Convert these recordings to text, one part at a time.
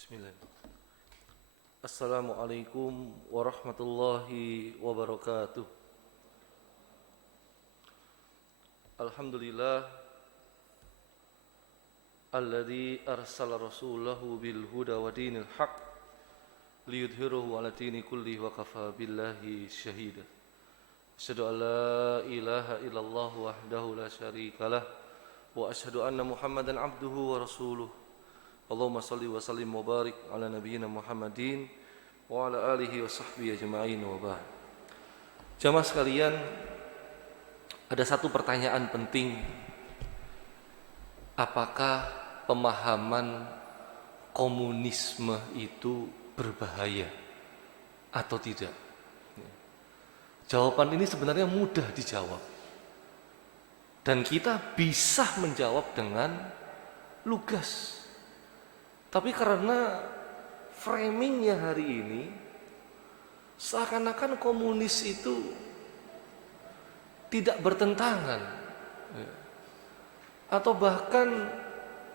Bismillah. Assalamualaikum warahmatullahi wabarakatuh. Alhamdulillah alladzi arsala rasulahu bil huda wa dinil haq liyudhhirahu 'ala dini kullihi wa kafa billahi syahida. Asyhadu an la ilaha illallah wahdahu la syarikalah wa asyhadu anna Muhammadan abduhu wa rasuluh. Allahumma salli wa sallim wa barik ala nabiyyina Muhammadin wa ala alihi wa sahbihi ajma'in wa ba'd. Jamaah sekalian, ada satu pertanyaan penting. Apakah pemahaman komunisme itu berbahaya atau tidak? Jawaban ini sebenarnya mudah dijawab. Dan kita bisa menjawab dengan lugas. Tapi karena framingnya hari ini seakan-akan komunis itu tidak bertentangan, atau bahkan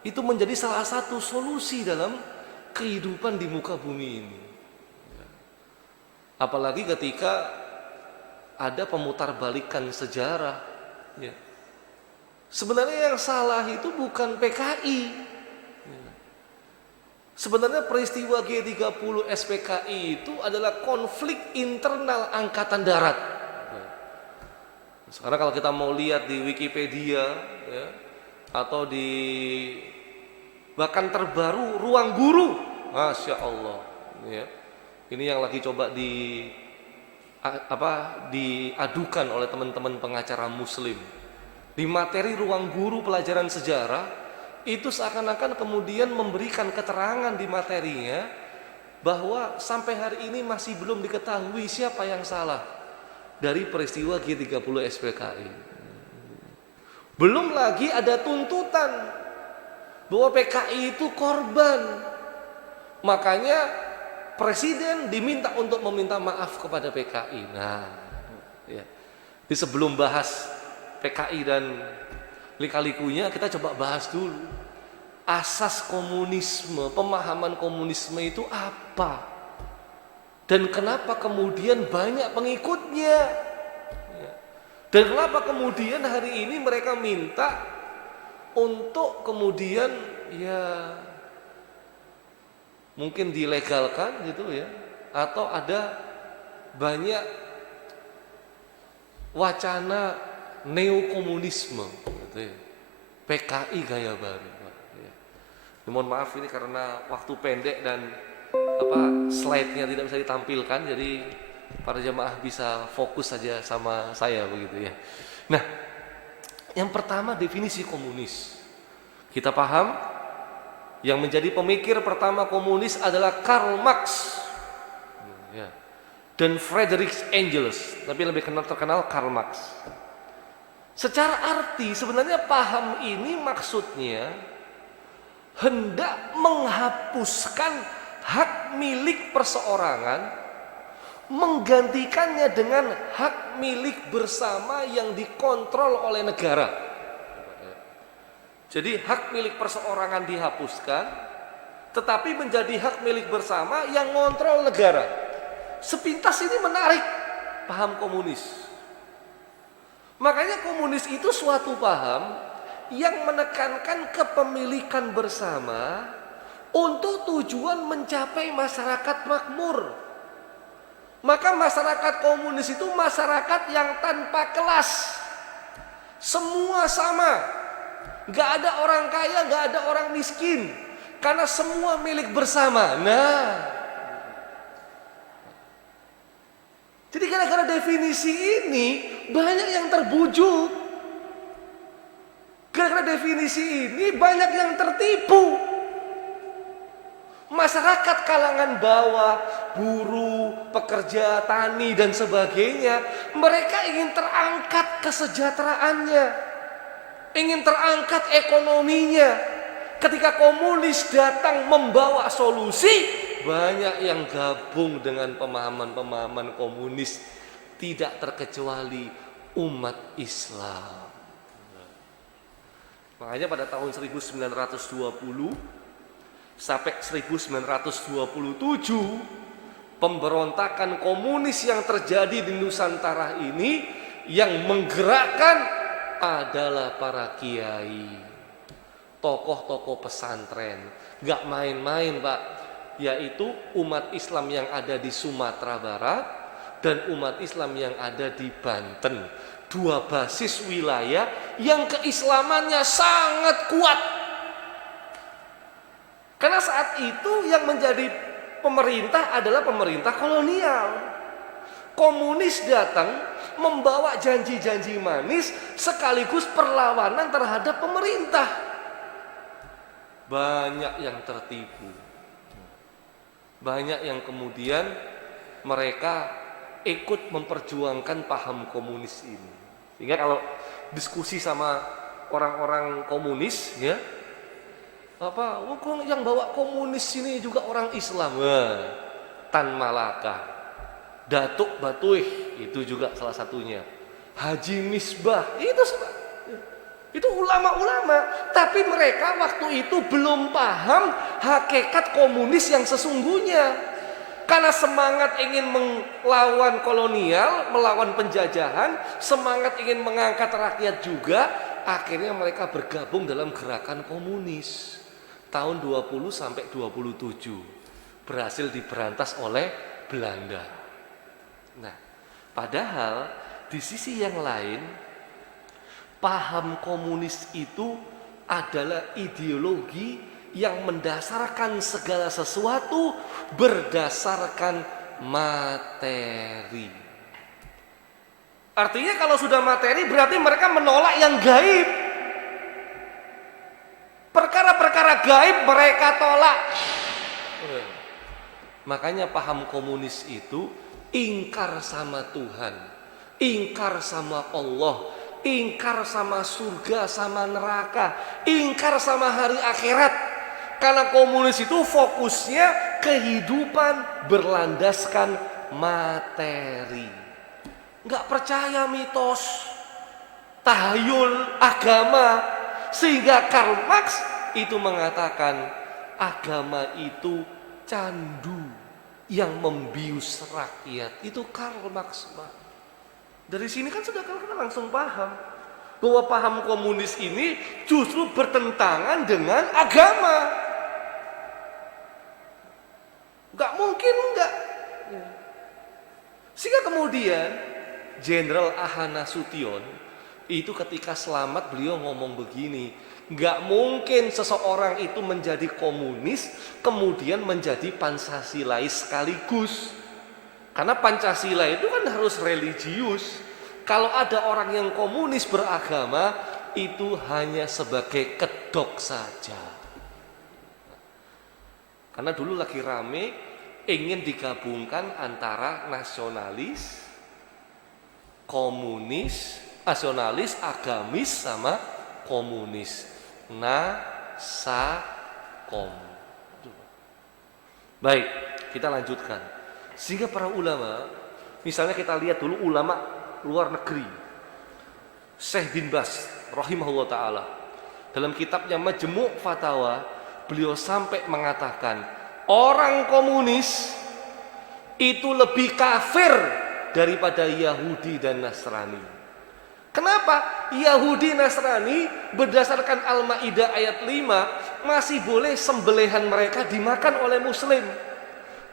itu menjadi salah satu solusi dalam kehidupan di muka bumi ini. Apalagi ketika ada pemutarbalikan sejarah. Sebenarnya yang salah itu bukan PKI. Sebenarnya peristiwa G30 SPKI itu adalah konflik internal Angkatan Darat. Sekarang kalau kita mau lihat di Wikipedia ya, atau di bahkan terbaru Ruang Guru, Masya Allah ya. Ini yang lagi coba diadukan oleh teman-teman pengacara Muslim. Di materi Ruang Guru pelajaran sejarah itu seakan-akan kemudian memberikan keterangan di materinya bahwa sampai hari ini masih belum diketahui siapa yang salah dari peristiwa G30 SPKI. Belum lagi ada tuntutan bahwa PKI itu korban. Makanya Presiden diminta untuk meminta maaf kepada PKI. Nah, ya. Di sebelum bahas PKI dan lika-likunya, kita coba bahas dulu asas komunisme, pemahaman komunisme itu apa dan kenapa kemudian banyak pengikutnya, dan kenapa kemudian hari ini mereka minta untuk kemudian ya mungkin dilegalkan gitu ya, atau ada banyak wacana neokomunisme gitu ya. PKI gaya baru ya. Mohon maaf ini karena waktu pendek dan slide-nya tidak bisa ditampilkan, jadi para jamaah bisa fokus saja sama saya begitu ya. Nah, yang pertama definisi komunis. Kita paham yang menjadi pemikir pertama komunis adalah Karl Marx ya, dan Friedrich Engels, tapi lebih terkenal Karl Marx. Secara arti sebenarnya paham ini maksudnya hendak menghapuskan hak milik perseorangan, menggantikannya dengan hak milik bersama yang dikontrol oleh negara. Jadi hak milik perseorangan dihapuskan, tetapi menjadi hak milik bersama yang ngontrol negara. Sepintas ini menarik paham komunis. Makanya komunis itu suatu paham yang menekankan kepemilikan bersama untuk tujuan mencapai masyarakat makmur. Maka masyarakat komunis itu masyarakat yang tanpa kelas, semua sama, gak ada orang kaya, gak ada orang miskin, karena semua milik bersama. Nah, jadi gara-gara definisi ini banyak yang terbujuk. Gara-gara definisi ini banyak yang tertipu. Masyarakat kalangan bawah, buruh, pekerja, tani dan sebagainya, mereka ingin terangkat kesejahteraannya, ingin terangkat ekonominya. Ketika komunis datang membawa solusi, banyak yang gabung dengan pemahaman-pemahaman komunis, tidak terkecuali umat Islam. Makanya pada tahun 1920 sampai 1927 pemberontakan komunis yang terjadi di Nusantara ini yang menggerakkan adalah para kiai, tokoh-tokoh pesantren. Gak main-main Pak, yaitu umat Islam yang ada di Sumatera Barat dan umat Islam yang ada di Banten. Dua basis wilayah yang keislamannya sangat kuat. Karena saat itu yang menjadi pemerintah adalah pemerintah kolonial. Komunis datang membawa janji-janji manis sekaligus perlawanan terhadap pemerintah. Banyak yang tertipu. Banyak yang kemudian mereka ikut memperjuangkan paham komunis ini. Sehingga kalau diskusi sama orang-orang komunis ya, yang bawa komunis ini juga orang Islam. Tan Malaka, Datuk Batuih itu juga salah satunya. Haji Misbah itu ulama-ulama, tapi mereka waktu itu belum paham hakikat komunis yang sesungguhnya. Karena semangat ingin melawan kolonial, melawan penjajahan, semangat ingin mengangkat rakyat juga, akhirnya mereka bergabung dalam gerakan komunis. Tahun 20 sampai 27 berhasil diberantas oleh Belanda. Nah, padahal di sisi yang lain paham komunis itu adalah ideologi yang mendasarkan segala sesuatu berdasarkan materi. Artinya kalau sudah materi berarti mereka menolak yang gaib. Perkara-perkara gaib mereka tolak. Makanya paham komunis itu ingkar sama Tuhan, ingkar sama Allah, ingkar sama surga, sama neraka, ingkar sama hari akhirat. Karena komunis itu fokusnya kehidupan berlandaskan materi. Nggak percaya mitos, tahayul, agama. Sehingga Karl Marx itu mengatakan agama itu candu yang membius rakyat. Itu Karl Marx. Dari sini kan sudah kita langsung paham bahwa paham komunis ini justru bertentangan dengan agama. Gak mungkin enggak. Sehingga kemudian Jenderal Ahana Sution itu ketika selamat beliau ngomong begini, gak mungkin seseorang itu menjadi komunis kemudian menjadi Pancasilais sekaligus. Karena Pancasila itu kan harus religius. Kalau ada orang yang komunis beragama, itu hanya sebagai kedok saja. Karena dulu lagi rame ingin digabungkan antara nasionalis, komunis, nasionalis, agamis sama komunis. Nasakom. Baik, kita lanjutkan. Sehingga para ulama, misalnya kita lihat dulu ulama luar negeri, Syekh bin Baz rahimahullah ta'ala, dalam kitabnya Majmu' Fatawa, beliau sampai mengatakan orang komunis itu lebih kafir daripada Yahudi dan Nasrani. Kenapa? Yahudi Nasrani berdasarkan Al-Maidah ayat 5 masih boleh sembelihan mereka dimakan oleh muslim.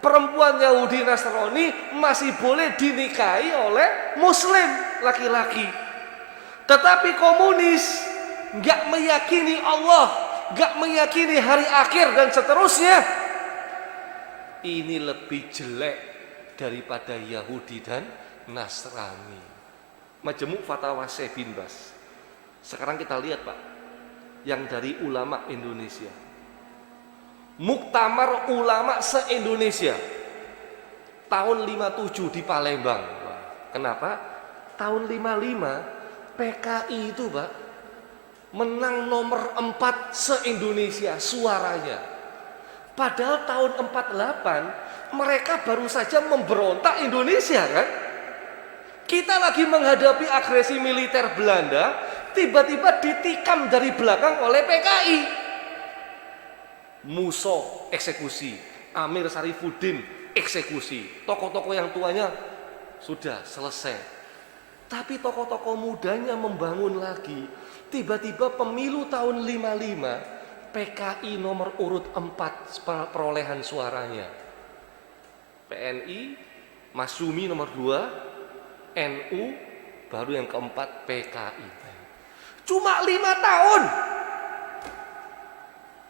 Perempuan Yahudi Nasrani masih boleh dinikahi oleh muslim laki-laki. Tetapi komunis gak meyakini Allah, gak meyakini hari akhir dan seterusnya. Ini lebih jelek daripada Yahudi dan Nasrani. Majmu' Fatawa Syekh bin Baz. Sekarang kita lihat Pak, yang dari ulama Indonesia. Muktamar Ulama se-Indonesia tahun 57 di Palembang. Kenapa? Tahun 55 PKI itu Pak menang nomor 4 se-Indonesia suaranya. Padahal tahun 48 mereka baru saja memberontak Indonesia kan. Kita lagi menghadapi agresi militer Belanda, tiba-tiba ditikam dari belakang oleh PKI. Muso eksekusi, Amir Sarifuddin eksekusi, tokoh-tokoh yang tuanya sudah selesai. Tapi tokoh-tokoh mudanya membangun lagi. Tiba-tiba pemilu tahun 55, PKI nomor urut 4 perolehan suaranya. PNI, Masyumi nomor 2, NU, baru yang keempat PKI. Cuma 5 tahun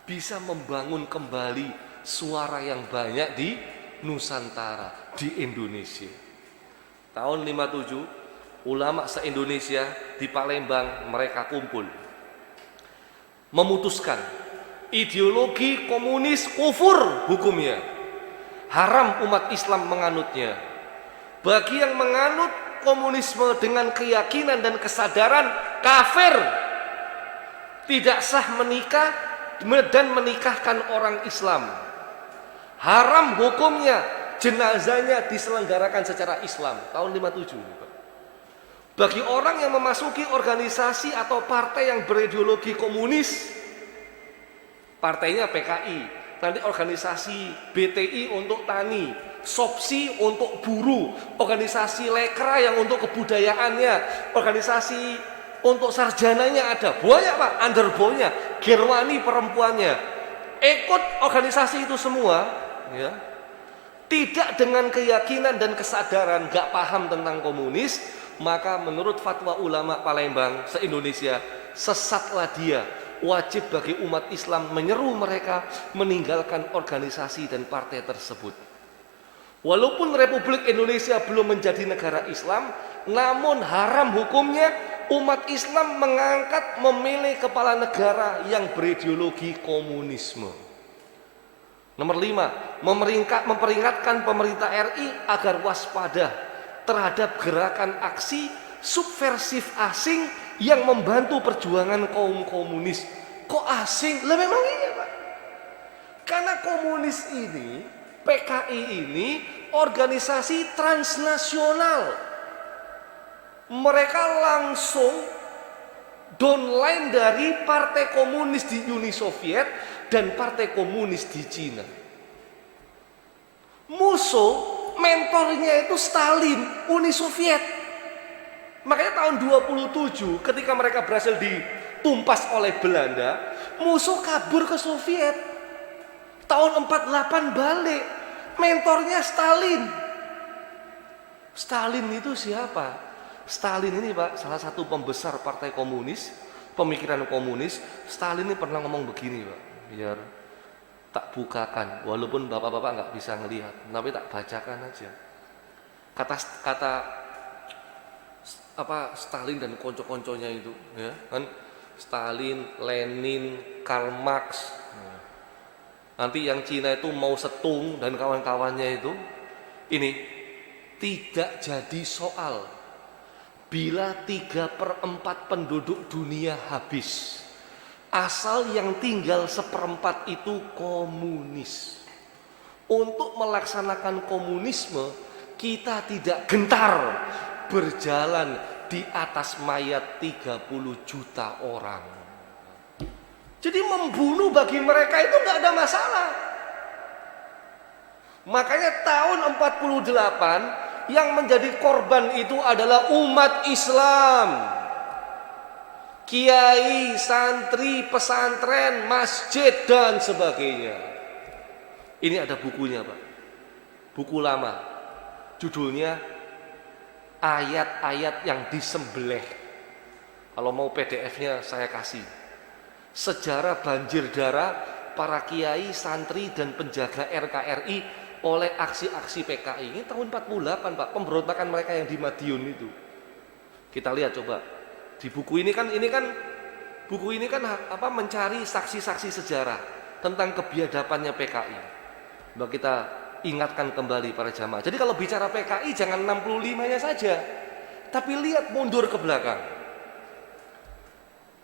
bisa membangun kembali suara yang banyak di Nusantara, di Indonesia. Tahun 57, ulama se-Indonesia di Palembang mereka kumpul, memutuskan ideologi komunis kufur hukumnya, haram umat Islam menganutnya. Bagi yang menganut komunisme dengan keyakinan dan kesadaran kafir, tidak sah menikah dan menikahkan orang Islam. Haram hukumnya, jenazahnya diselenggarakan secara Islam. Tahun 57. Bagi orang yang memasuki organisasi atau partai yang berideologi komunis, partainya PKI, nanti organisasi BTI untuk tani, SOPSI untuk buruh, organisasi Lekra yang untuk kebudayaannya, organisasi untuk sarjananya ada, banyak Pak, underbownya, Gerwani perempuannya, ikut organisasi itu semua, ya. Tidak dengan keyakinan dan kesadaran, gak paham tentang komunis, maka menurut fatwa ulama Palembang se-Indonesia, sesatlah dia. Wajib bagi umat Islam menyeru mereka meninggalkan organisasi dan partai tersebut. Walaupun Republik Indonesia belum menjadi negara Islam, namun haram hukumnya umat Islam mengangkat memilih kepala negara yang berideologi komunisme. Nomor 5, memperingatkan pemerintah RI agar waspada terhadap gerakan aksi subversif asing yang membantu perjuangan kaum komunis. Kok asing? Lah memang iya Pak. Karena komunis ini, PKI ini organisasi transnasional. Mereka langsung downline dari partai komunis di Uni Soviet dan partai komunis di Cina. Musuh mentornya itu Stalin, Uni Soviet. Makanya tahun 27 ketika mereka berhasil ditumpas oleh Belanda, musuh kabur ke Soviet. Tahun 48 balik, mentornya Stalin. Stalin itu siapa? Stalin ini Pak, salah satu pembesar partai komunis, pemikiran komunis. Stalin ini pernah ngomong begini Pak, biar tak bukakan, walaupun bapak-bapak nggak bisa ngelihat, tapi tak bacakan aja. Kata apa Stalin dan konco-konconya itu, ya kan? Stalin, Lenin, Karl Marx. Nanti yang Cina itu Mao Zedong dan kawan-kawannya itu, ini tidak jadi soal bila 3/4 penduduk dunia habis, asal yang tinggal 1/4 itu komunis. Untuk melaksanakan komunisme, kita tidak gentar berjalan di atas mayat 30 juta orang. Jadi membunuh bagi mereka itu nggak ada masalah. Makanya tahun 48 yang menjadi korban itu adalah umat Islam. Kiai, santri, pesantren, masjid dan sebagainya. Ini ada bukunya Pak. Buku lama. Judulnya Ayat-ayat yang disembelih. Kalau mau PDF-nya saya kasih. Sejarah banjir darah para kiai, santri dan penjaga RKRI oleh aksi-aksi PKI. Ini tahun 48 Pak, pemberontakan mereka yang di Madiun itu. Kita lihat coba. Di buku ini kan apa, mencari saksi-saksi sejarah tentang kebiadabannya PKI. Bahwa kita ingatkan kembali para jamaah. Jadi kalau bicara PKI jangan 65-nya saja, tapi lihat mundur ke belakang.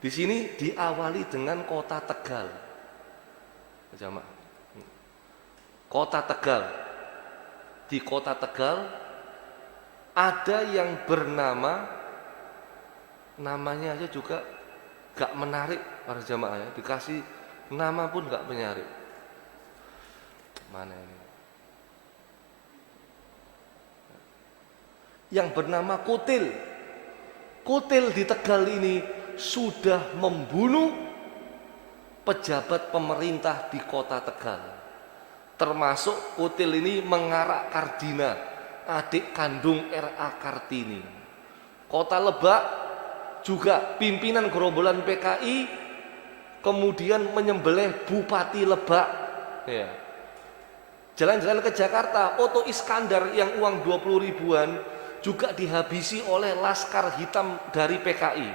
Di sini diawali dengan kota Tegal. Jamaah. Kota Tegal. Di kota Tegal ada yang bernama, namanya aja juga gak menarik para jamaah ya. Dikasih nama pun gak menarik. Mana ini? Yang bernama Kutil. Kutil di Tegal ini sudah membunuh pejabat pemerintah di kota Tegal. Termasuk Kutil ini mengarak Kardina, adik kandung R.A. Kartini. Kota Lebak juga pimpinan gerombolan PKI kemudian menyembelih Bupati Lebak. Ya. Jalan-jalan ke Jakarta, Oto Iskandar yang uang 20 ribuan juga dihabisi oleh Laskar Hitam dari PKI.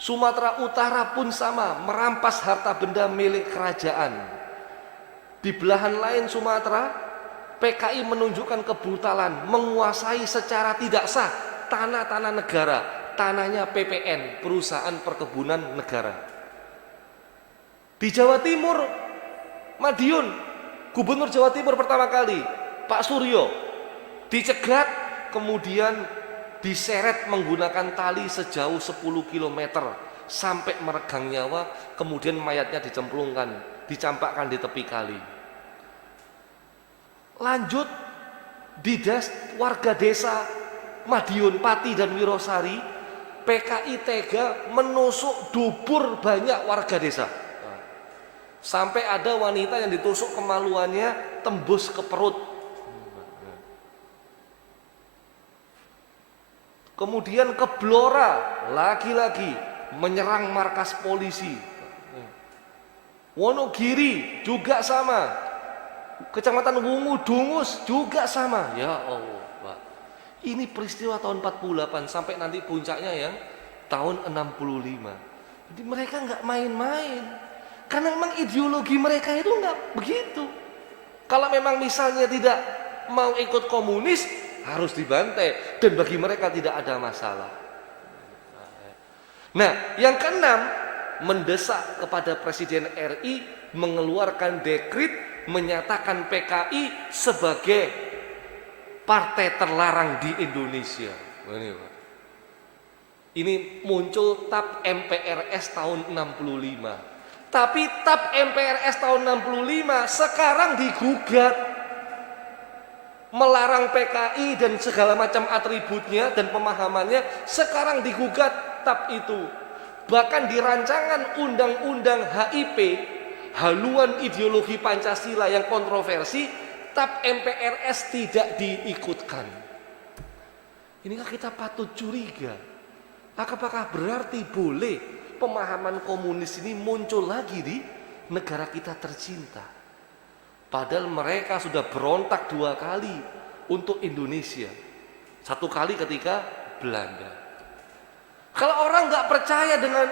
Sumatera Utara pun sama, merampas harta benda milik kerajaan. Di belahan lain Sumatera, PKI menunjukkan kebrutalan, menguasai secara tidak sah tanah-tanah negara, tanahnya PPN, Perusahaan Perkebunan Negara. Di Jawa Timur, Madiun, Gubernur Jawa Timur pertama kali, Pak Suryo, dicegat, kemudian diseret menggunakan tali sejauh 10 km sampai meregang nyawa, kemudian mayatnya dicemplungkan, dicampakkan di tepi kali. Lanjut di warga desa Madiun, Pati dan Wirosari, PKI tega menusuk dubur banyak warga desa. Sampai ada wanita yang ditusuk kemaluannya tembus ke perut. Kemudian ke Blora, lagi-lagi menyerang markas polisi. Wonogiri juga sama. Kecamatan Wungu Dungus juga sama. Ya Allah, Pak. Ini peristiwa tahun 48 sampai nanti puncaknya yang tahun 65. Jadi mereka nggak main-main. Karena memang ideologi mereka itu nggak begitu. Kalau memang misalnya tidak mau ikut komunis, harus dibantai, dan bagi mereka tidak ada masalah. Nah, yang keenam, mendesak kepada Presiden RI mengeluarkan dekrit menyatakan PKI sebagai partai terlarang di Indonesia. Ini muncul TAP MPRS tahun 65. Tapi TAP MPRS tahun 65 sekarang digugat, melarang PKI dan segala macam atributnya dan pemahamannya sekarang digugat TAP itu. Bahkan di rancangan undang-undang HIP, haluan ideologi Pancasila yang kontroversi, TAP MPRS tidak diikutkan. Inikah kita patut curiga? Apakah berarti boleh pemahaman komunis ini muncul lagi di negara kita tercinta? Padahal mereka sudah berontak 2 kali untuk Indonesia. 1 kali ketika Belanda. Kalau orang nggak percaya dengan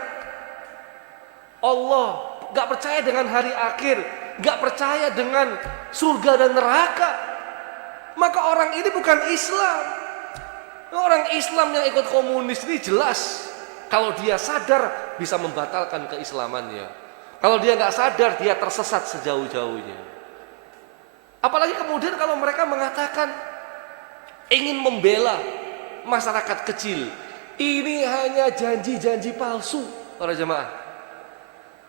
Allah, nggak percaya dengan hari akhir, nggak percaya dengan surga dan neraka, maka orang ini bukan Islam. Orang Islam yang ikut komunis ini jelas, kalau dia sadar bisa membatalkan keislamannya. Kalau dia nggak sadar, dia tersesat sejauh-jauhnya. Apalagi kemudian kalau mereka mengatakan ingin membela masyarakat kecil, ini hanya janji-janji palsu para jemaah.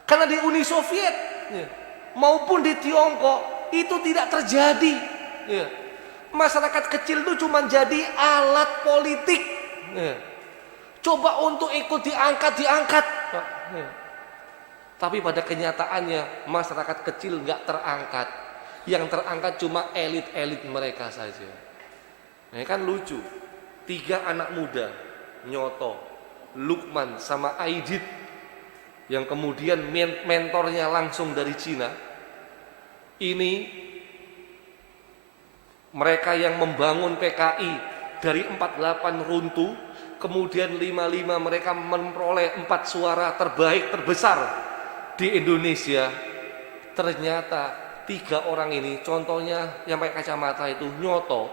Karena di Uni Soviet maupun di Tiongkok itu tidak terjadi. Masyarakat kecil itu cuma jadi alat politik. Coba untuk ikut diangkat. Tapi pada kenyataannya masyarakat kecil nggak terangkat. Yang terangkat cuma elit-elit mereka saja. Ini kan lucu. 3 anak muda, Nyoto, Lukman sama Aidit, yang kemudian mentornya langsung dari Cina. Ini mereka yang membangun PKI dari 48 runtuh, kemudian 55 mereka memperoleh 4 suara terbaik terbesar di Indonesia. Ternyata 3 orang ini, contohnya yang pakai kacamata itu Nyoto,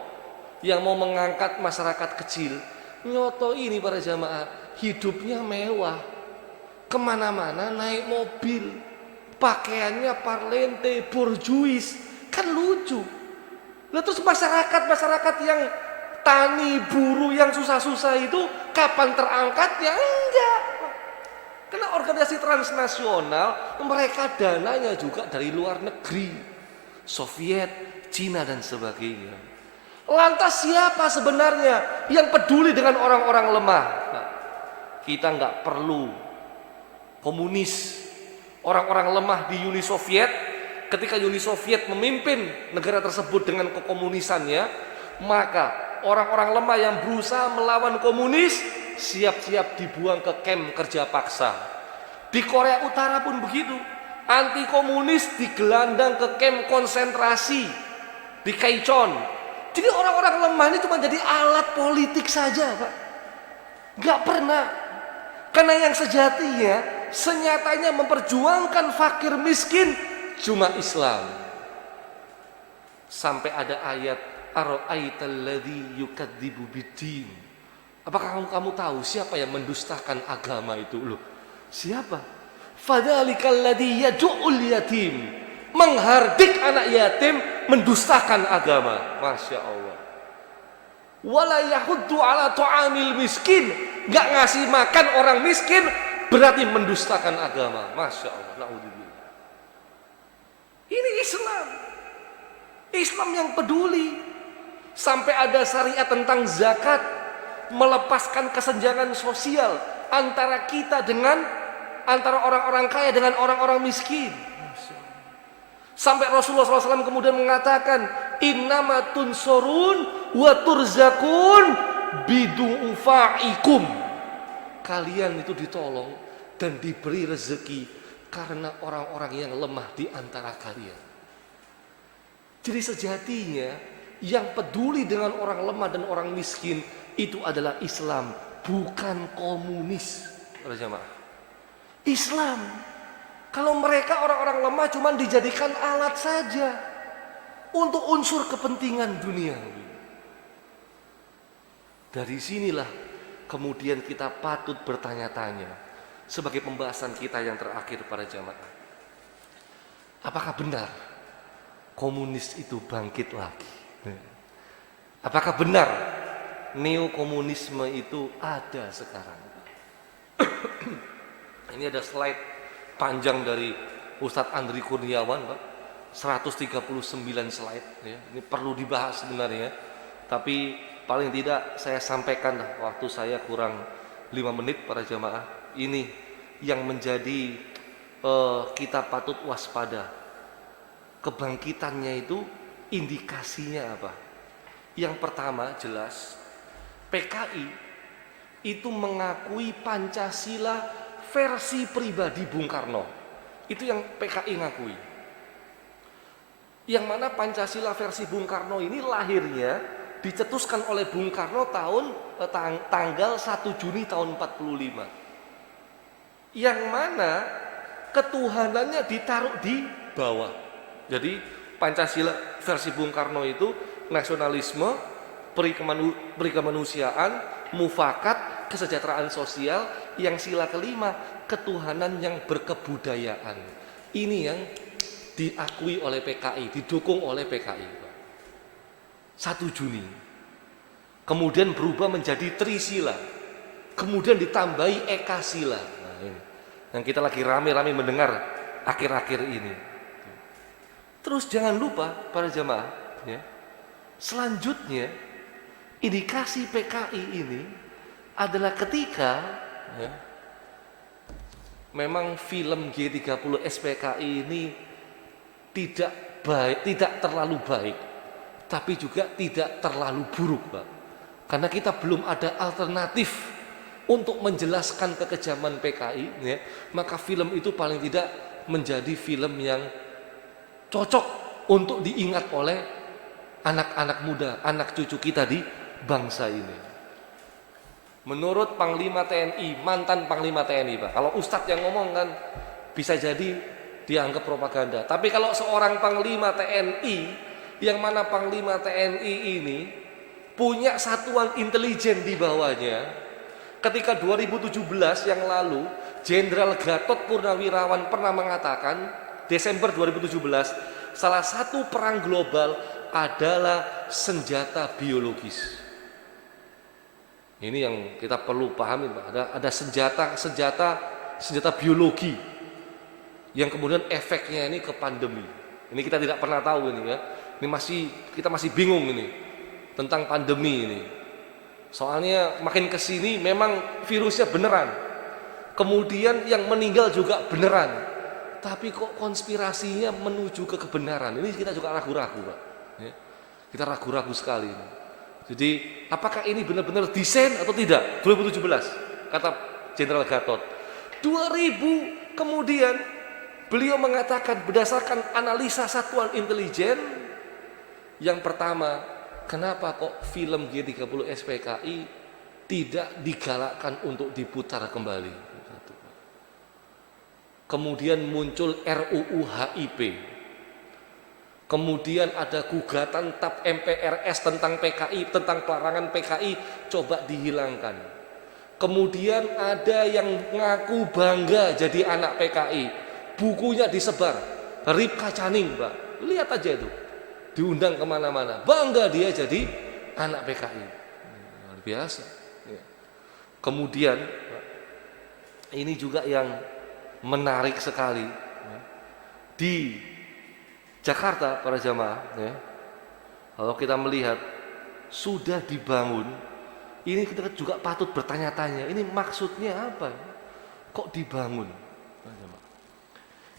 yang mau mengangkat masyarakat kecil. Nyoto ini para jamaah hidupnya mewah, kemana-mana naik mobil, pakaiannya parlente, borjuis, kan lucu. Lalu terus masyarakat yang tani, buruh yang susah-susah itu kapan terangkatnya? Enggak. Karena organisasi transnasional mereka dananya juga dari luar negeri. Soviet, Cina dan sebagainya. Lantas siapa sebenarnya yang peduli dengan orang-orang lemah? Nah, kita nggak perlu komunis, orang-orang lemah di Uni Soviet. Ketika Uni Soviet memimpin negara tersebut dengan kekomunisannya, maka orang-orang lemah yang berusaha melawan komunis siap-siap dibuang ke kamp kerja paksa. Di Korea Utara pun begitu, anti komunis digelandang ke kamp konsentrasi di Kaichon. Jadi orang-orang lemah ini cuma jadi alat politik saja, Pak. Gak pernah. Karena yang sejatinya, senyatanya memperjuangkan fakir miskin cuma Islam. Sampai ada ayat ara'aital ladzi yukadzibu biddin. Apakah kamu tahu siapa yang mendustakan agama itu? Loh, siapa? Fadzalikal ladzi yad'ul yatim. Menghardik anak yatim, mendustakan agama. Masya Allah. Wala yahuddu ala ta'amil miskin. Gak ngasih makan orang miskin berarti mendustakan agama. Masya Allah. Na'udzubillah. Ini Islam. Islam yang peduli. Sampai ada syariat tentang zakat, melepaskan kesenjangan sosial antara kita dengan antara orang-orang kaya dengan orang-orang miskin. Sampai Rasulullah SAW kemudian mengatakan, innama tunsurun wa turzakun bidu'ufaikum. Kalian itu ditolong dan diberi rezeki karena orang-orang yang lemah di antara kalian. Jadi sejatinya yang peduli dengan orang lemah dan orang miskin itu adalah Islam, bukan komunis. Para jamaah, Islam. Kalau mereka orang-orang lemah cuma dijadikan alat saja untuk unsur kepentingan dunia. Dari sinilah kemudian kita patut bertanya-tanya sebagai pembahasan kita yang terakhir para jamaah. Apakah benar komunis itu bangkit lagi? Apakah benar neokomunisme itu ada sekarang? Ini ada slide panjang dari Ustadz Andri Kurniawan, Pak. 139 slide ya. Ini perlu dibahas sebenarnya. Tapi paling tidak saya sampaikan waktu saya kurang 5 menit para jamaah. Ini yang menjadi kita patut waspada. Kebangkitannya itu indikasinya apa? Yang pertama jelas PKI itu mengakui Pancasila versi pribadi Bung Karno. Itu yang PKI ngakui. Yang mana Pancasila versi Bung Karno ini lahirnya dicetuskan oleh Bung Karno tanggal 1 Juni tahun 45. Yang mana ketuhanannya ditaruh di bawah. Jadi Pancasila versi Bung Karno itu nasionalisme, perikemanusiaan, mufakat, kesejahteraan sosial, yang sila kelima ketuhanan yang berkebudayaan. Ini yang diakui oleh PKI, didukung oleh PKI. 1 Juni. Kemudian berubah menjadi Trisila. Kemudian ditambahi Ekasila. Nah, ini yang kita lagi rame-rame mendengar akhir-akhir ini. Terus jangan lupa para jamaah ya. Selanjutnya indikasi PKI ini adalah ketika ya, memang film G30 SPKI ini tidak baik, tidak terlalu baik, tapi juga tidak terlalu buruk, Pak. Karena kita belum ada alternatif untuk menjelaskan kekejaman PKI ya, maka film itu paling tidak menjadi film yang cocok untuk diingat oleh anak-anak muda, anak cucu kita di bangsa ini. Menurut Panglima TNI, mantan Panglima TNI, Pak. Kalau Ustadz yang ngomong kan bisa jadi dianggap propaganda. Tapi kalau seorang Panglima TNI, yang mana Panglima TNI ini punya satuan intelijen di bawahnya, ketika 2017 yang lalu, Jenderal Gatot Purnawirawan pernah mengatakan, Desember 2017, salah satu perang global adalah senjata biologis. Ini yang kita perlu pahami, Pak. Ada senjata biologi yang kemudian efeknya ini ke pandemi. Ini kita tidak pernah tahu ini ya. Ini kita masih bingung ini tentang pandemi ini. Soalnya makin kesini memang virusnya beneran. Kemudian yang meninggal juga beneran. Tapi kok konspirasinya menuju ke kebenaran? Ini kita juga ragu-ragu, Pak. Ya. Kita ragu-ragu sekali. Jadi apakah ini benar-benar desain atau tidak? 2017 kata Jenderal Gatot. 2000 kemudian beliau mengatakan berdasarkan analisa satuan intelijen, yang pertama, kenapa kok film G30 SPKI tidak digalakkan untuk diputar kembali? Kemudian muncul RUU HIP. Kemudian ada gugatan TAP MPRS tentang PKI, tentang pelarangan PKI, coba dihilangkan. Kemudian ada yang ngaku bangga jadi anak PKI, bukunya disebar, Ripka Caning, Pak, lihat aja itu, diundang kemana-mana, bangga dia jadi anak PKI, luar biasa. Kemudian ini juga yang menarik sekali di Jakarta, para jamaah, ya. Kalau kita melihat sudah dibangun, ini kita juga patut bertanya-tanya, ini maksudnya apa? Kok dibangun?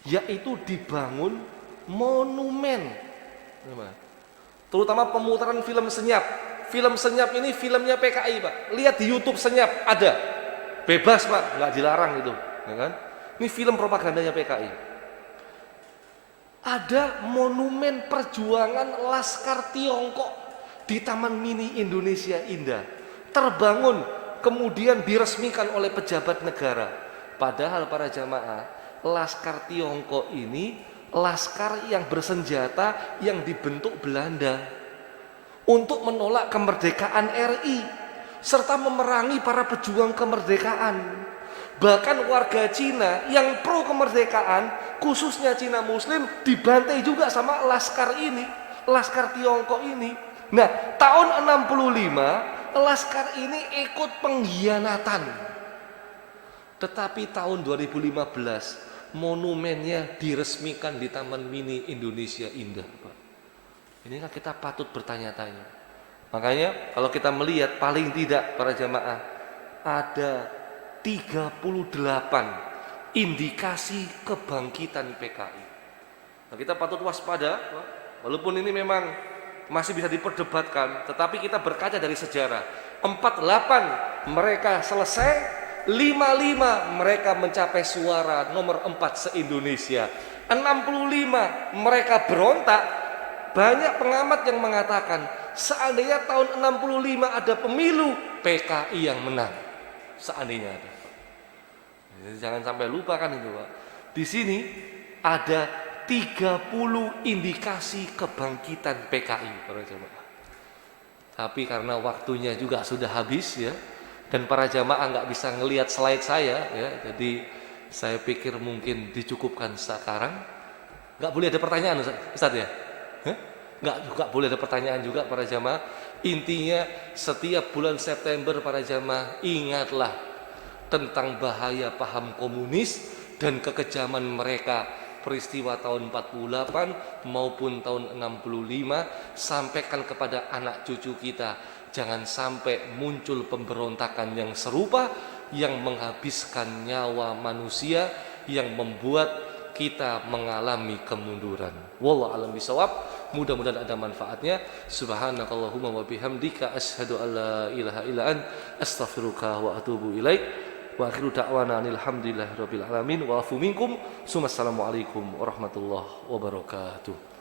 Yaitu dibangun monumen, terutama pemutaran film senyap. Film senyap ini filmnya PKI, Pak. Lihat di YouTube senyap ada, bebas, Pak, nggak dilarang itu, ya kan? Ini film propagandanya PKI. Ada monumen perjuangan Laskar Tiongkok di Taman Mini Indonesia Indah, terbangun kemudian diresmikan oleh pejabat negara. Padahal para jamaah, Laskar Tiongkok ini laskar yang bersenjata yang dibentuk Belanda untuk menolak kemerdekaan RI serta memerangi para pejuang kemerdekaan. Bahkan warga Cina yang pro kemerdekaan, khususnya Cina Muslim, dibantai juga sama laskar ini, Laskar Tiongkok ini. Nah, tahun 65 laskar ini ikut pengkhianatan. Tetapi tahun 2015 monumennya diresmikan di Taman Mini Indonesia Indah, Pak. Ini kan kita patut bertanya-tanya. Makanya kalau kita melihat paling tidak para jamaah ada 38 indikasi kebangkitan PKI. Nah, kita patut waspada, walaupun ini memang masih bisa diperdebatkan, tetapi kita berkaca dari sejarah. 48 mereka selesai, 55 mereka mencapai suara nomor 4 se-Indonesia, 65 mereka berontak. Banyak pengamat yang mengatakan seandainya tahun 65 ada pemilu, PKI yang menang. Seandainya ada. Jadi jangan sampai lupa kan itu, Pak. Di sini ada 30 indikasi kebangkitan PKI, para jamaah. Tapi karena waktunya juga sudah habis ya, dan para jamaah nggak bisa ngelihat slide saya ya, jadi saya pikir mungkin dicukupkan sekarang. Nggak boleh ada pertanyaan, Ustaz ya? Nggak boleh ada pertanyaan juga para jamaah. Intinya setiap bulan September para jamaah ingatlah tentang bahaya paham komunis dan kekejaman mereka. Peristiwa tahun 48 maupun tahun 65, sampaikan kepada anak cucu kita, jangan sampai muncul pemberontakan yang serupa yang menghabiskan nyawa manusia, yang membuat kita mengalami kemunduran. Wallahu a'lam bishawab. Mudah-mudahan ada manfaatnya. Subhanakallahumma wa bihamdika asyhadu an la ilaha illa ant astaghfiruka wa atubu ilaik. Wa akhiru da'wana alhamdulillahirabbil alamin wa afu minkum. Assalamualaikum warahmatullahi wabarakatuh.